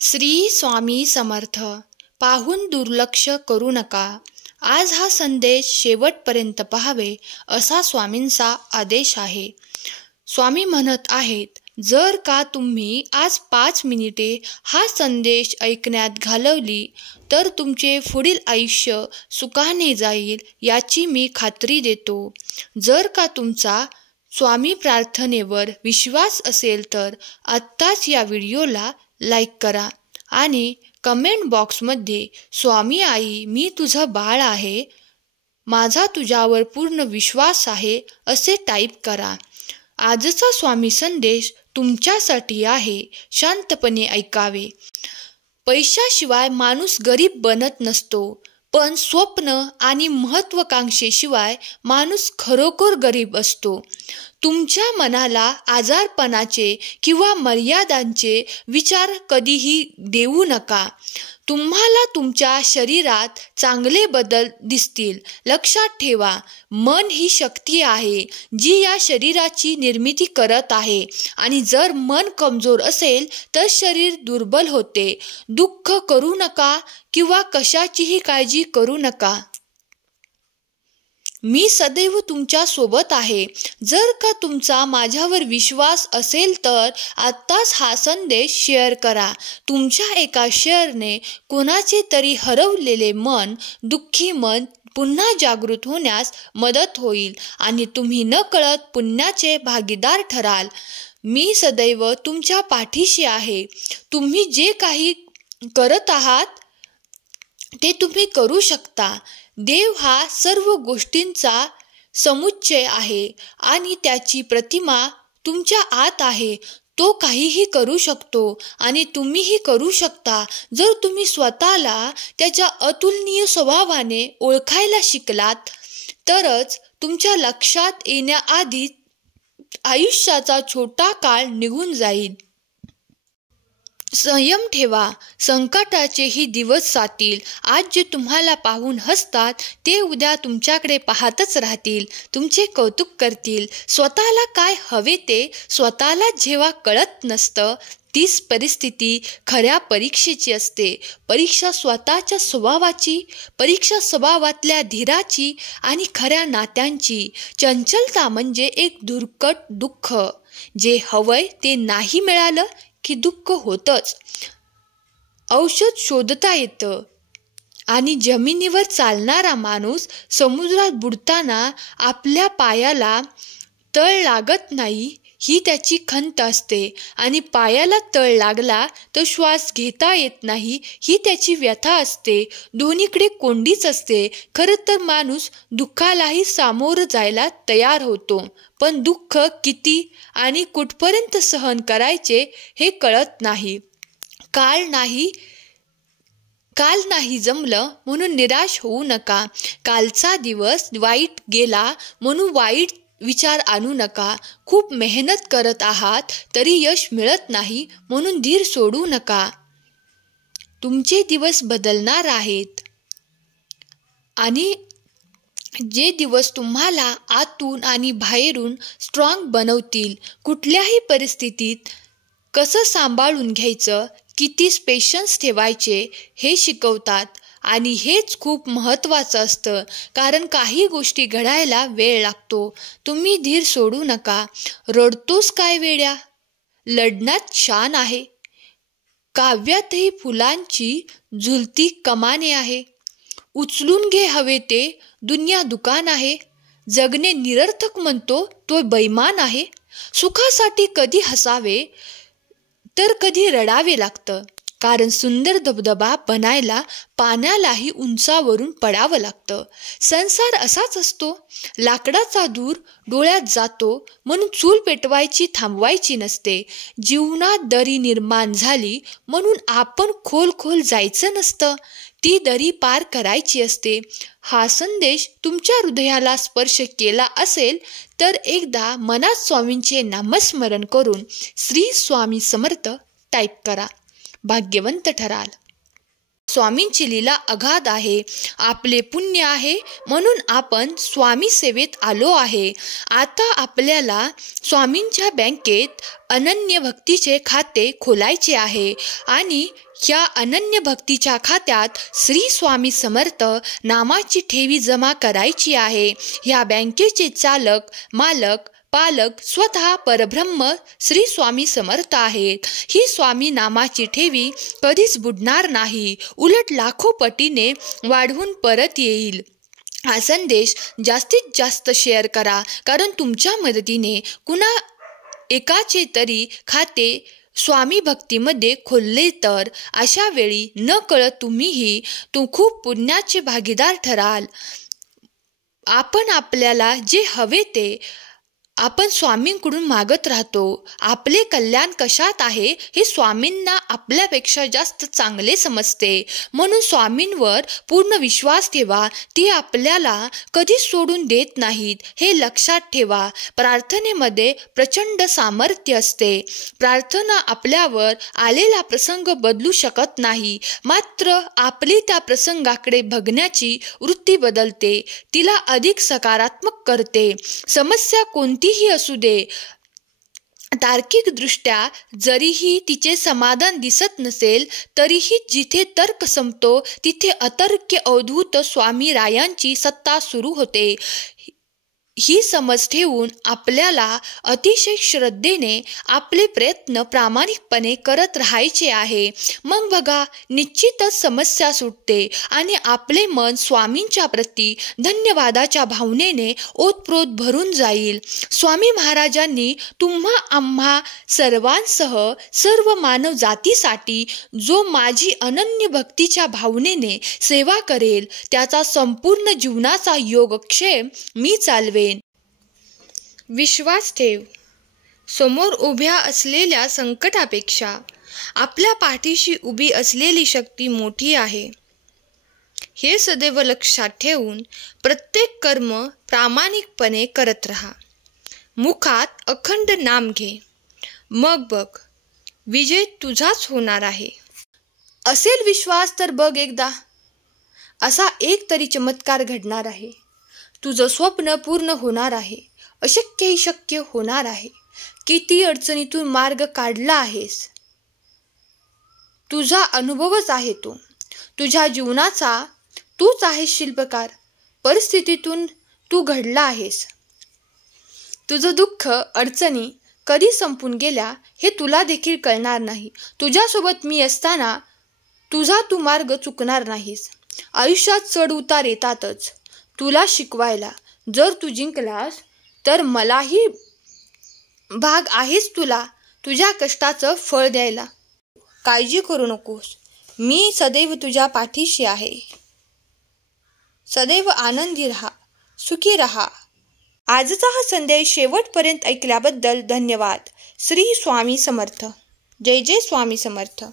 श्री स्वामी समर्थ. पाहून दुर्लक्ष करू नका. आज हा संदेश शेवटपर्यंत पाहावे असा स्वामींचा आदेश आहे. स्वामी म्हणत आहेत, जर का तुम्ही आज 5 मिनिटे हा संदेश ऐकण्यात घालवली तर तुमचे पुढील आयुष्य सुखाने जाईल याची मी खात्री देतो. जर का तुमचा स्वामी प्रार्थनेवर विश्वास असेल तर आत्ताच या व्हिडिओला लाईक करा आणि कमेंट बॉक्समध्ये स्वामी आई मी तुझं बाळ आहे, माझा तुझ्यावर पूर्ण विश्वास आहे असे टाईप करा. आजचा स्वामी संदेश तुमच्यासाठी आहे. शांतपणे ऐकावे. पैशाशिवाय माणूस गरीब बनत नसतो, पण स्वप्न आणि महत्त्वाकांक्षेशिवाय माणूस खरोखर गरीब असतो. तुमच्या मनाला आजारपणाचे किंवा मर्यादांचे विचार कधीही देऊ नका. तुम्हाला तुमच्या शरीरात चांगले बदल दिसतील. लक्षात ठेवा, मन ही शक्ती आहे जी या शरीराची निर्मिती करत आहे आणि जर मन कमजोर असेल तर शरीर दुर्बल होते. दुःख करू नका किंवा कशाचीही काळजी करू नका. मी सदैव तुमच्या सोबत आहे. जर का तुमचा माझ्यावर विश्वास असेल तर आत्ताच हा संदेश शेअर करा. तुमच्या एका शेअरने कोणाचे तरी हरवलेले मन, दुःखी मन पुन्हा जागृत होण्यास मदत होईल आणि तुम्ही नकळत पुण्याचे भागीदार ठराल. मी सदैव तुमच्या पाठीशी आहे. तुम्ही जे काही करत आहात ते तुम्ही करू शकता. देव हा सर्व गोष्टींचा समुच्चय आहे आणि त्याची प्रतिमा तुमच्या आत आहे. तो काहीही करू शकतो आणि तुम्हीही करू शकता. जर तुम्ही स्वतःला त्याच्या अतुलनीय स्वभावाने ओळखायला शिकलात तरच तुमच्या लक्षात येण्याआधी आयुष्याचा छोटा काळ निघून जाईल. संयम ठेवा. संकटाचेही दिवस जातील. आज जे तुम्हाला पाहून हसतात ते उद्या तुमच्याकडे पाहतच राहतील, तुमचे कौतुक करतील. स्वतःला काय हवे ते स्वतःला जेव्हा कळत नसतं तीच परिस्थिती खऱ्या परीक्षेची असते. परीक्षा स्वतःच्या स्वभावाची, परीक्षा स्वभावातल्या धीराची आणि खऱ्या नात्यांची. चंचलता म्हणजे एक दुर्धट दुःख. जे हवंय ते नाही मिळालं की दुःख होतंच. औषध शोधता येतं आणि जमिनीवर चालणारा माणूस समुद्रात बुडताना आपल्या पायाला तळ लागत नाही ही त्याची खंत असते आणि पायाला तळ लागला तर श्वास घेता येत नाही ही त्याची व्यथा असते. दोन्हीकडे कोंडीच असते. खरं तर माणूस दुःखालाही सामोरं जायला तयार होतो, पण दुःख किती आणि कुठपर्यंत सहन करायचे हे कळत नाही. काल नाही जमलं म्हणून निराश होऊ नका. कालचा दिवस वाईट गेला म्हणून वाईट विचार आणू नका. खूप मेहनत करत आहात तरी यश मिळत नाही म्हणून धीर सोडू नका. तुमचे दिवस बदलणार आहेत आणि जे दिवस तुम्हाला आतून आणि बाहेरून स्ट्रॉंग बनवतील. कुठल्याही परिस्थितीत कसं सांभाळून घ्यायचं, किती पेशन्स ठेवायचे हे शिकवतात आणि हेच खूप महत्त्वाचं असतं, कारण काही गोष्टी घडायला वेळ लागतो. तुम्ही धीर सोडू नका. रडतोस काय वेड्या, लढण्यात शान आहे. काव्यातही फुलांची झुलती कमाने आहे. उचलून घे हवे ते, दुनिया दुकान आहे. जगणे निरर्थक म्हणतो तो बैमान आहे. सुखासाठी कधी हसावे तर कधी रडावे लागतं, कारण सुंदर धबधबा बनायला पाण्यालाही उंचावरून पडावं लागतं. संसार असाच असतो. लाकडाचा धूर डोळ्यात जातो म्हणून चूल पेटवायची थांबवायची नसते. जीवनात दरी निर्माण झाली म्हणून आपण खोल जायचं नसतं, ती दरी पार करायची असते. हा संदेश तुमच्या हृदयाला स्पर्श केला असेल तर एकदा मनात स्वामींचे नामस्मरण करून श्री स्वामी समर्थ टाईप करा. भाग्यवंत ठराल. स्वामींची लीला अगाध आहे. आपले पुण्य आहे म्हणून आपण स्वामी सेवेत आलो आहे. आता आपल्याला स्वामींच्या बँकेत अनन्य भक्तीचे खाते खोलायचे आहे आणि या अनन्य भक्तीच्या खात्यात श्री स्वामी समर्थ नामाची ठेवी जमा करायची आहे. या बँकेचे चालक, मालक, पालक स्वतः परब्रह्म श्री स्वामी समर्थ आहेत. ही स्वामी नामाची ठेवी कधीच बुडणार नाही, उलट लाखो पटीने वाढवून परत येईल. हा संदेश जास्तीत जास्त शेअर करा, कारण तुमच्या मदतीने कुणा एकाचे तरी खाते स्वामी भक्तीमध्ये खोलले तर अशा वेळी न कळत तुम्हीही खूप पुण्याचे भागीदार ठराल. आपण आपल्याला जे हवे ते आपण स्वामींकडून मागत राहतो. आपले कल्याण कशात आहे हे स्वामींना आपल्यापेक्षा जास्त चांगले समजते. म्हणून स्वामींवर पूर्ण विश्वास ठेवा. ते आपल्याला कधीच सोडून देत नाहीत हे लक्षात ठेवा. प्रार्थनेमध्ये प्रचंड सामर्थ्य असते. प्रार्थना आपल्यावर आलेला प्रसंग बदलू शकत नाही, मात्र आपली त्या प्रसंगाकडे बघण्याची वृत्ती बदलते, तिला अधिक सकारात्मक करते. समस्या कोणतीही असू दे, तार्किकदृष्ट्या जरीही तिचे समाधान दिसत नसेल तरीही जिथे तर्क संपतो तिथे अतर्क्य अवधूत स्वामी रायांची सत्ता सुरू होते. ही समज ठेवून आपल्याला अतिशय श्रद्धेने आपले प्रयत्न प्रामाणिकपणे करत राहायचे आहे. मग बघा, निश्चितच समस्या सुटते आणि आपले मन स्वामींच्या प्रती धन्यवादाच्या भावनेने ओतप्रोत भरून जाईल. स्वामी महाराजांनी तुम्हा आम्हा सर्वांसह सर्व मानव जातीसाठी जो माझी अनन्य भक्तीच्या भावनेने सेवा करेल त्याचा संपूर्ण जीवनाचा योगक्षेम मी चालवेन. विश्वास ठेव. समोर उभ्या असलेल्या संकटापेक्षा आपल्या पाठीशी उभी असलेली शक्ती मोठी आहे. हे सदैव लक्षात ठेवून प्रत्येक कर्म प्रामाणिकपणे करत राहा. मुखात अखंड नाम घे. मग बघ, विजय तुझाच होणार आहे. असेल विश्वास तर बघ एकदा, असा एक तरी चमत्कार घडणार आहे. तुझं स्वप्न पूर्ण होणार आहे. अशक्यही शक्य होणार आहे. किती अडचणीतून मार्ग काढला आहेस. तुझा अनुभवच आहे तो. तुझ्या जीवनाचा तूच आहेस शिल्पकार. परिस्थितीतून तू घडला आहेस. तुझं दुःख, अडचणी कधी संपून गेल्या हे तुला देखील कळणार नाही. तुझ्यासोबत मी असताना तुझा तू मार्ग चुकणार नाहीस. आयुष्यात चढ उतार येतातच तुला शिकवायला. जर तू जिंकलास तर मलाही भाग आहेच तुला तुझ्या कष्टाचं फळ द्यायला. काळजी करू नकोस, मी सदैव तुझ्या पाठीशी आहे. सदैव आनंदी रहा, सुखी रहा. आजचा हा संदेश शेवटपर्यंत ऐकल्याबद्दल धन्यवाद. श्री स्वामी समर्थ. जय जय स्वामी समर्थ.